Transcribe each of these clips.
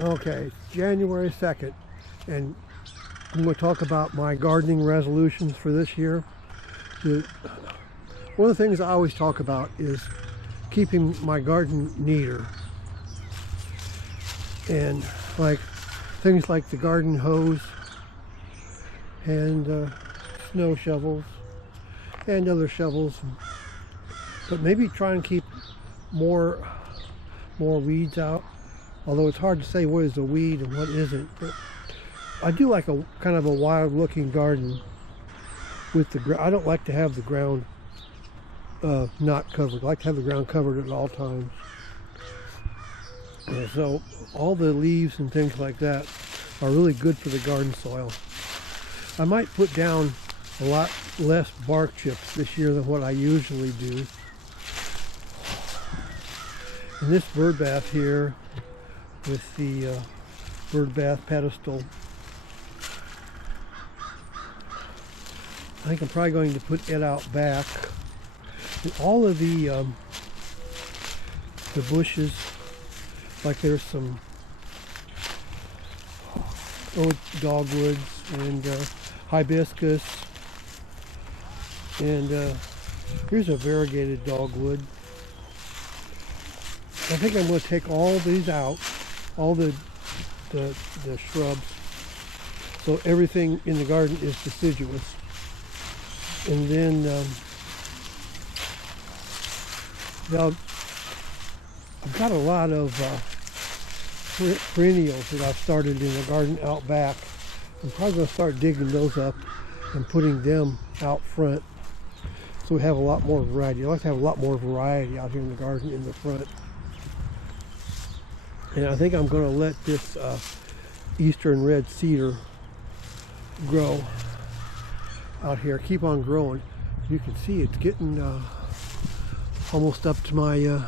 Okay, it's January 2nd, and I'm going to talk about my gardening resolutions for this year. One of the things I always talk about is keeping my garden neater. And like things like the garden hose and snow shovels and other shovels. But maybe try and keep more weeds out. Although it's hard to say what is a weed and what isn't. But I do like a kind of a wild looking garden with the ground. I don't like to have the ground not covered. I like to have the ground covered at all times. And so all the leaves and things like that are really good for the garden soil. I might put down a lot less bark chips this year than what I usually do. And this bird bath here with the bird bath pedestal, I think I'm probably going to put it out back. And all of the bushes, like there's some dogwoods and hibiscus, and here's a variegated dogwood. I think I'm going to take all these out, all the shrubs, so everything in the garden is deciduous. And then I've got a lot of perennials that I've started in the garden out back. I'm probably going to start digging those up and putting them out front, so we have a lot more variety. I like to have a lot more variety out here in the garden in the front. And I think I'm going to let this eastern red cedar grow out here. Keep on growing. You can see it's getting almost up to my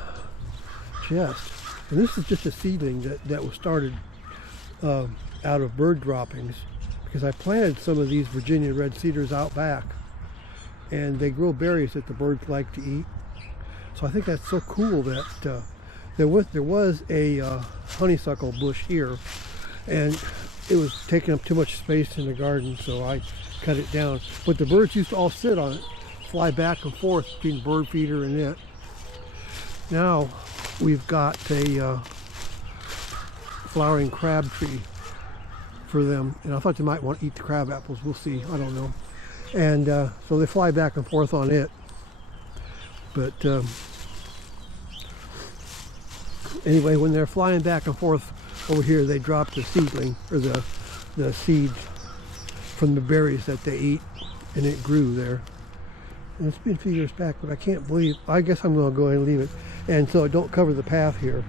chest. And this is just a seedling that was started out of bird droppings, because I planted some of these Virginia red cedars out back, and they grow berries that the birds like to eat. So I think that's so cool that there was a honeysuckle bush here, and it was taking up too much space in the garden, so I cut it down. But the birds used to all sit on it, fly back and forth between bird feeder and it. Now we've got a flowering crab tree for them, and I thought they might want to eat the crab apples. We'll see, I don't know. And so they fly back and forth on it. But anyway, when they're flying back and forth over here, they drop the seedling, or the seed from the berries that they eat, and it grew there. And it's been a few years back, but I can't believe, I guess I'm going to go ahead and leave it. And so I don't cover the path here.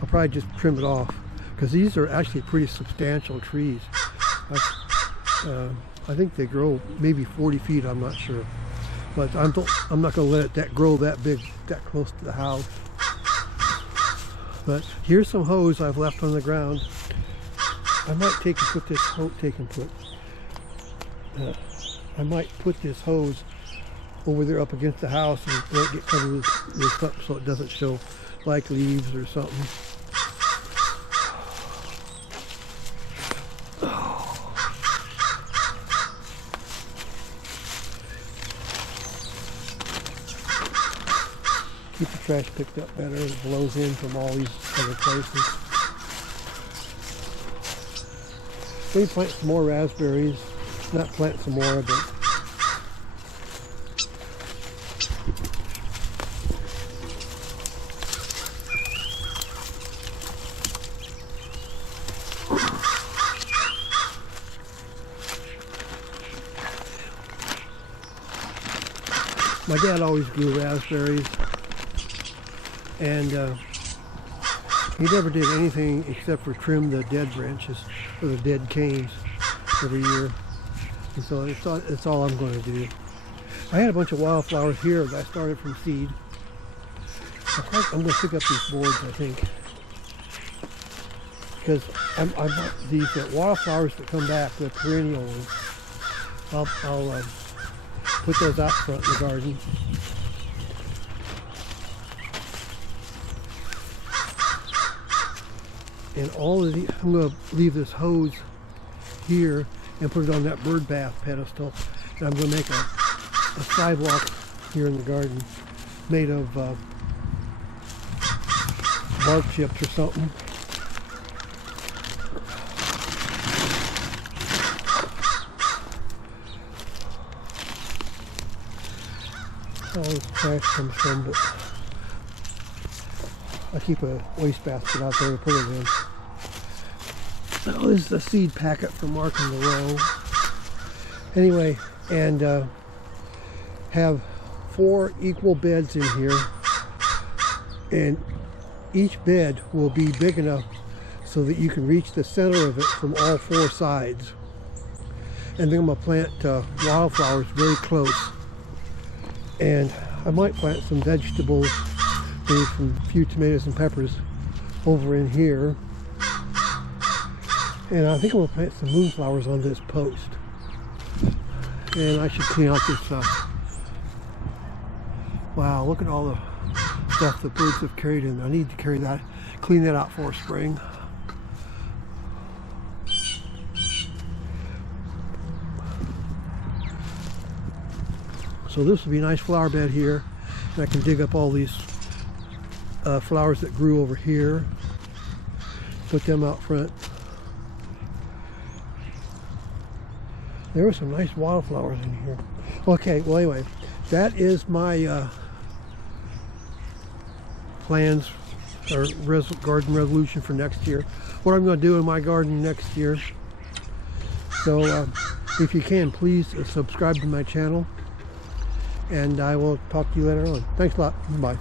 I'll probably just trim it off, because these are actually pretty substantial trees. I think they grow maybe 40 feet, I'm not sure. But I'm not going to let it grow that big, that close to the house. But here's some hose I've left on the ground. I might take and put this I might put this hose over there up against the house and let it get covered with something so it doesn't show like leaves or something. Keep the trash picked up better. It blows in from all these other places. Maybe plant some more raspberries. Not plant some more, but my dad always grew raspberries, and he never did anything except for trim the dead branches or the dead canes every year. And so it's all I'm going to do. I had a bunch of wildflowers here that I started from seed. I'm going to pick up these boards, I think, because I want these wildflowers that come back, the perennial ones. I'll put those out front in the garden. And all of the, I'm going to leave this hose here and put it on that bird bath pedestal. And I'm going to make a sidewalk here in the garden made of bark chips or something. All this trash comes from, but I keep a wastebasket out there to put it in. Oh, this is a seed packet for marking the row. Anyway, and have 4 equal beds in here, and each bed will be big enough so that you can reach the center of it from all 4 sides. And then I'm going to plant wildflowers very close. And I might plant some vegetables, maybe some few tomatoes and peppers over in here. And I think I'm going to plant some moonflowers on this post. And I should clean out this, wow, look at all the stuff the birds have carried in. I need to clean that out for spring. So this will be a nice flower bed here. And I can dig up all these flowers that grew over here, put them out front. There were some nice wildflowers in here. Okay, well anyway, that is my plans or garden resolution for next year. What I'm going to do in my garden next year. So if you can, please subscribe to my channel. And I will talk to you later on. Thanks a lot. Bye.